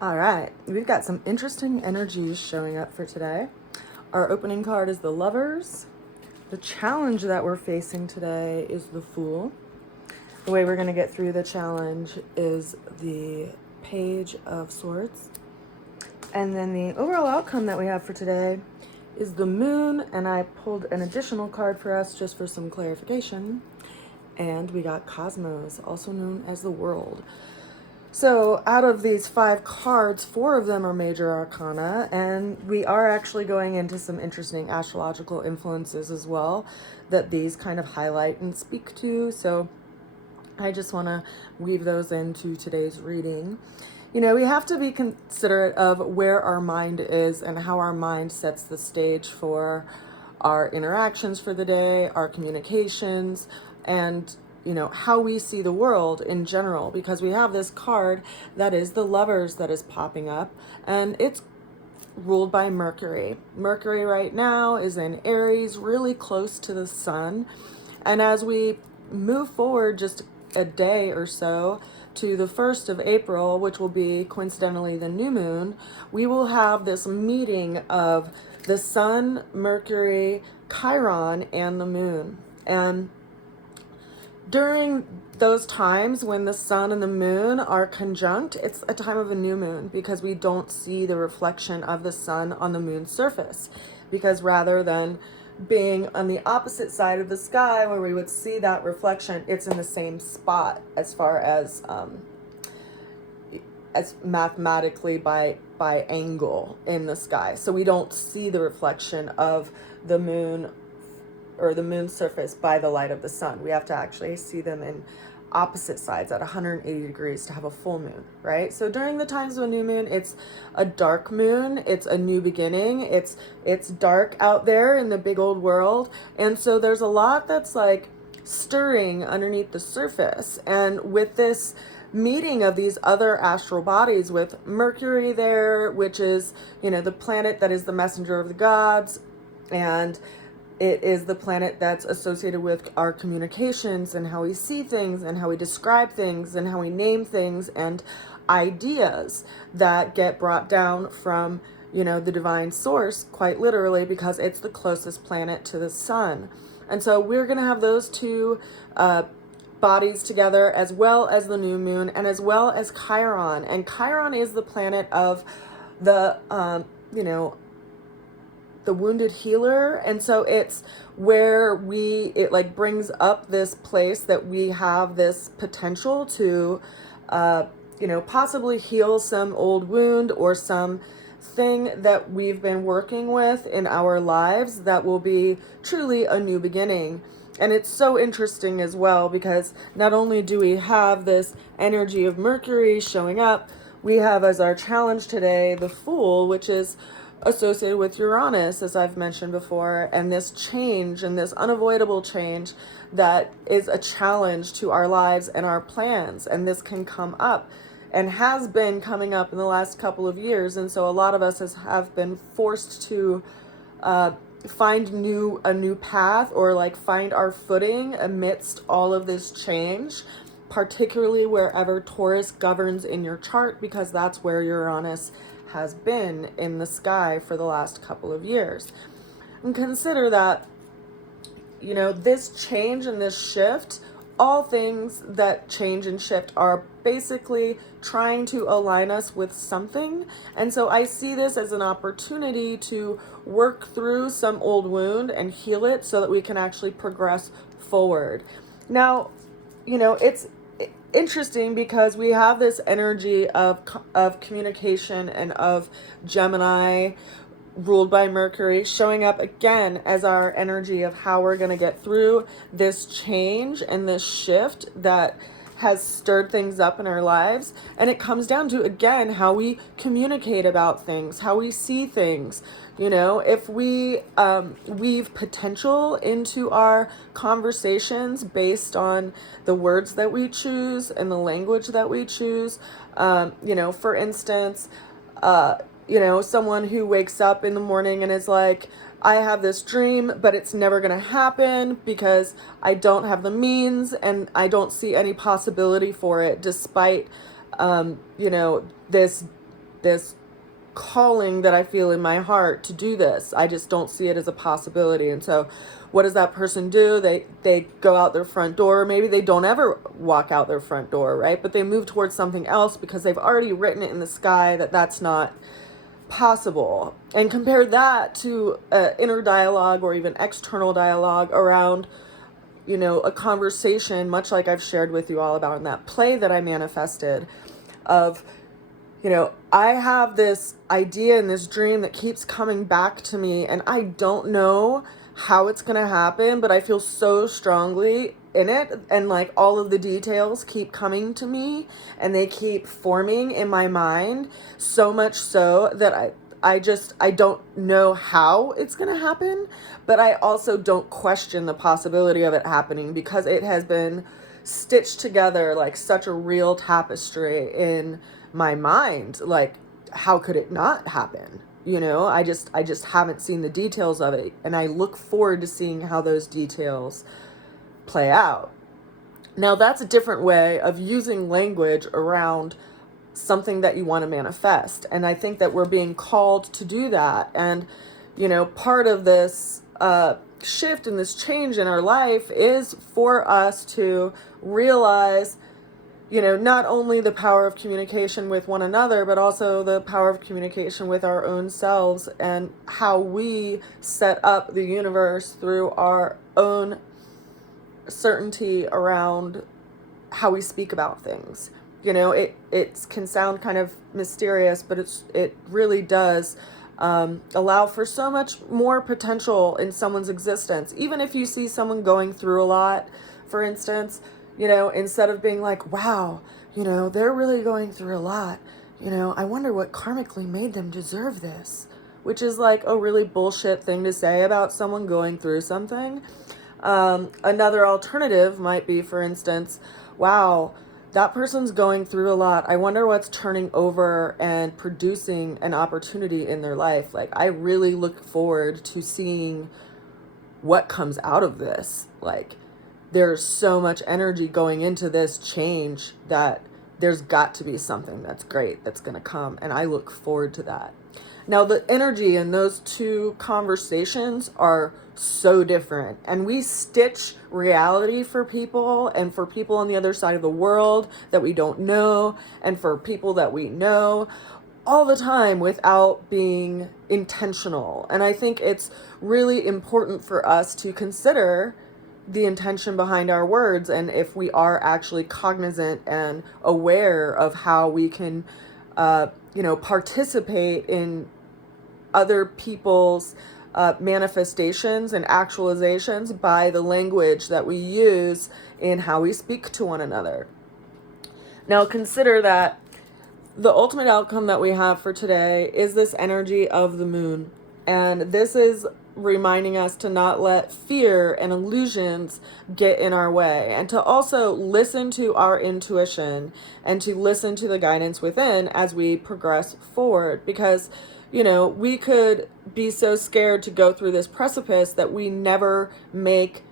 All right, we've got some interesting energies showing up for today. Our opening card is the Lovers. The challenge that we're facing today is the Fool. The way we're going to get through the challenge is the Page of Swords. And then the overall outcome that we have for today is the Moon, and I pulled an additional card for us just for some clarification. And we got Cosmos, also known as the World. So out of these 5 cards, 4 of them are major arcana, and we are actually going into some interesting astrological influences as well that these kind of highlight and speak to. So I just want to weave those into today's reading. You know, we have to be considerate of where our mind is and how our mind sets the stage for our interactions for the day, our communications, and how we see the world in general, because we have this card that is the Lovers that is popping up, and it's ruled by Mercury. Mercury right now is in Aries, really close to the sun. And as we move forward just a day or so to the 1st of April, which will be coincidentally the new moon, we will have this meeting of the sun, Mercury, Chiron, and the moon. And during those times when the sun and the moon are conjunct, it's a time of a new moon because we don't see the reflection of the sun on the moon's surface. Because rather than being on the opposite side of the sky where we would see that reflection, it's in the same spot as far as mathematically by angle in the sky. So we don't see the reflection of the moon or the moon's surface by the light of the sun. We have to actually see them in opposite sides at 180 degrees to have a full moon, right? So during the times of a new moon, it's a dark moon, it's a new beginning, it's dark out there in the big old world. And so there's a lot that's like stirring underneath the surface. And with this meeting of these other astral bodies with Mercury there, which is, the planet that is the messenger of the gods, and it is the planet that's associated with our communications and how we see things and how we describe things and how we name things and ideas that get brought down from, the divine source, quite literally, because it's the closest planet to the sun. And so we're going to have those two bodies together, as well as the new moon and as well as Chiron. And Chiron is the planet of the, the wounded healer. And so it's where it like brings up this place that we have this potential to possibly heal some old wound or some thing that we've been working with in our lives that will be truly a new beginning. And it's so interesting as well because not only do we have this energy of Mercury showing up, we have as our challenge today the Fool, which is associated with Uranus, as I've mentioned before, and this change and this unavoidable change that is a challenge to our lives and our plans. And this can come up and has been coming up in the last couple of years. And so a lot of us have been forced to find a new path or like find our footing amidst all of this change, particularly wherever Taurus governs in your chart, because that's where Uranus has been in the sky for the last couple of years. And consider that, this change and this shift, all things that change and shift are basically trying to align us with something. And so I see this as an opportunity to work through some old wound and heal it so that we can actually progress forward. Now, it's interesting because we have this energy of communication and of Gemini ruled by Mercury showing up again as our energy of how we're going to get through this change and this shift that has stirred things up in our lives. And it comes down to, again, how we communicate about things, how we see things. If we weave potential into our conversations based on the words that we choose and the language that we choose, for instance, someone who wakes up in the morning and is like, I have this dream, but it's never going to happen because I don't have the means and I don't see any possibility for it, despite, this this calling that I feel in my heart to do this. I just don't see it as a possibility. And so what does that person do? They go out their front door. Maybe they don't ever walk out their front door, right? But they move towards something else because they've already written it in the sky that that's not possible. And compare that to inner dialogue or even external dialogue around, you know, a conversation, much like I've shared with you all about in that play that I manifested of, you know, I have this idea and this dream that keeps coming back to me, and I don't know how it's going to happen, but I feel so strongly in it, and like all of the details keep coming to me and they keep forming in my mind, so much so that I don't know how it's going to happen, but I also don't question the possibility of it happening because it has been stitched together like such a real tapestry in my mind. Like, how could it not happen? You know, I just haven't seen the details of it, and I look forward to seeing how those details play out. Now, that's a different way of using language around something that you want to manifest, and I think that we're being called to do that. And, you know, part of this shift and this change in our life is for us to realize, you know, not only the power of communication with one another, but also the power of communication with our own selves and how we set up the universe through our own certainty around how we speak about things. You know, it can sound kind of mysterious, but it really does allow for so much more potential in someone's existence. Even if you see someone going through a lot, for instance, you know, instead of being like, wow, you know, they're really going through a lot, you know, I wonder what karmically made them deserve this, which is like a really bullshit thing to say about someone going through something. Another alternative might be, for instance, wow, that person's going through a lot. I wonder what's turning over and producing an opportunity in their life. Like, I really look forward to seeing what comes out of this. Like, there's so much energy going into this change that there's got to be something that's great that's going to come. And I look forward to that. Now, the energy in those two conversations are so different. And we stitch reality for people, and for people on the other side of the world that we don't know, and for people that we know, all the time without being intentional. And I think it's really important for us to consider the intention behind our words, and if we are actually cognizant and aware of how we can you know, participate in other people's manifestations and actualizations by the language that we use in how we speak to one another. Now, consider that the ultimate outcome that we have for today is this energy of the moon, and this is reminding us to not let fear and illusions get in our way, and to also listen to our intuition and to listen to the guidance within as we progress forward. Because, you know, we could be so scared to go through this precipice that we never make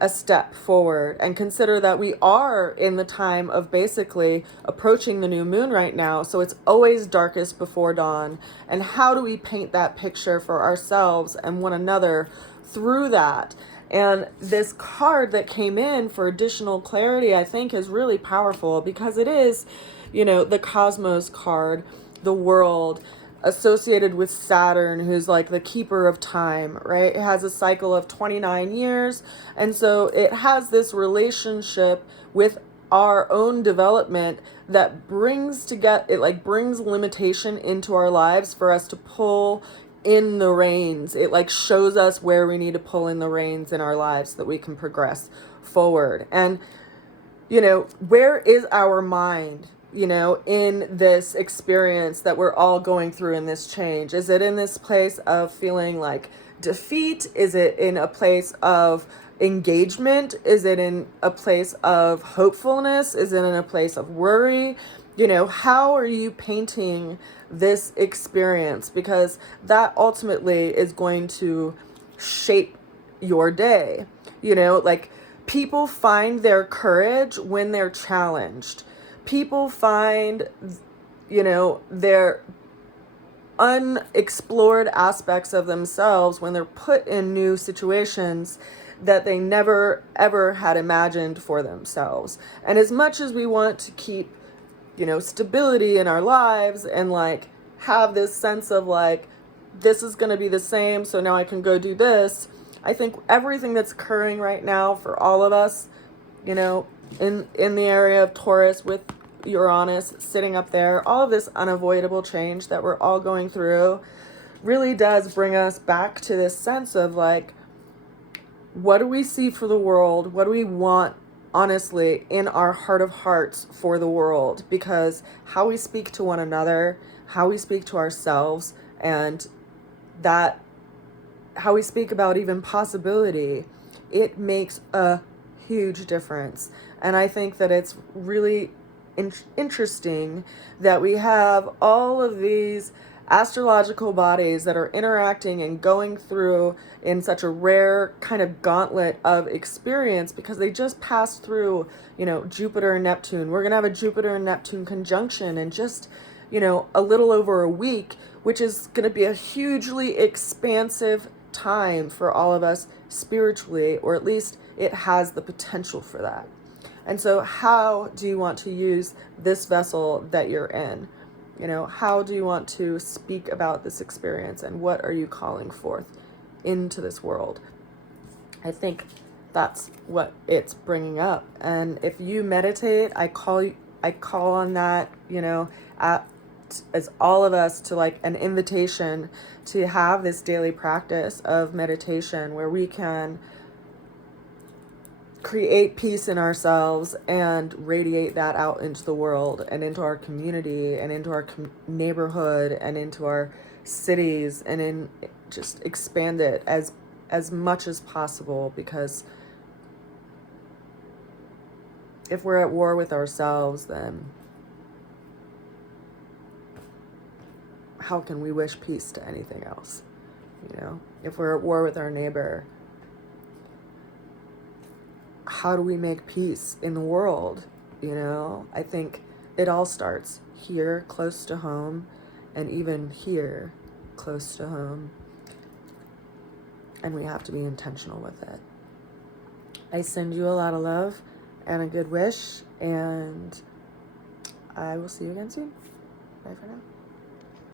a step forward. And consider that we are in the time of basically approaching the new moon right now, so it's always darkest before dawn. And how do we paint that picture for ourselves and one another through that? And this card that came in for additional clarity, I think, is really powerful, because it is, you know, the cosmos card, the world, associated with Saturn, who's like the keeper of time, right? It has a cycle of 29 years. And so it has this relationship with our own development that brings together, it like brings limitation into our lives for us to pull in the reins. It like shows us where we need to pull in the reins in our lives so that we can progress forward. And, you know, where is our mind, you know, in this experience that we're all going through in this change? Is it in this place of feeling like defeat? Is it in a place of engagement? Is it in a place of hopefulness? Is it in a place of worry? You know, how are you painting this experience? Because that ultimately is going to shape your day. You know, like, people find their courage when they're challenged. People find, you know, their unexplored aspects of themselves when they're put in new situations that they never ever had imagined for themselves. And as much as we want to keep, you know, stability in our lives and like have this sense of like, this is going to be the same, so now I can go do this, I think everything that's occurring right now for all of us, you know, in the area of Taurus with Uranus sitting up there, all of this unavoidable change that we're all going through really does bring us back to this sense of like, what do we see for the world? What do we want, honestly, in our heart of hearts for the world? Because how we speak to one another, how we speak to ourselves, and that how we speak about even possibility, it makes a huge difference. And I think that it's really interesting that we have all of these astrological bodies that are interacting and going through in such a rare kind of gauntlet of experience, because they just passed through, you know, Jupiter and Neptune. We're going to have a Jupiter and Neptune conjunction in just, you know, a little over a week, which is going to be a hugely expansive time for all of us spiritually, or at least it has the potential for that. And so how do you want to use this vessel that you're in? You know, how do you want to speak about this experience, and what are you calling forth into this world? I think that's what it's bringing up. And if you meditate, I call on that, you know, as all of us, to like an invitation to have this daily practice of meditation where we can create peace in ourselves and radiate that out into the world and into our community and into our neighborhood and into our cities, and just expand it as much as possible. Because if we're at war with ourselves, then how can we wish peace to anything else? You know, if we're at war with our neighbor, how do we make peace in the world? You know, I think it all starts here, close to home, and even here, close to home. And we have to be intentional with it. I send you a lot of love and a good wish, and I will see you again soon. Bye for now.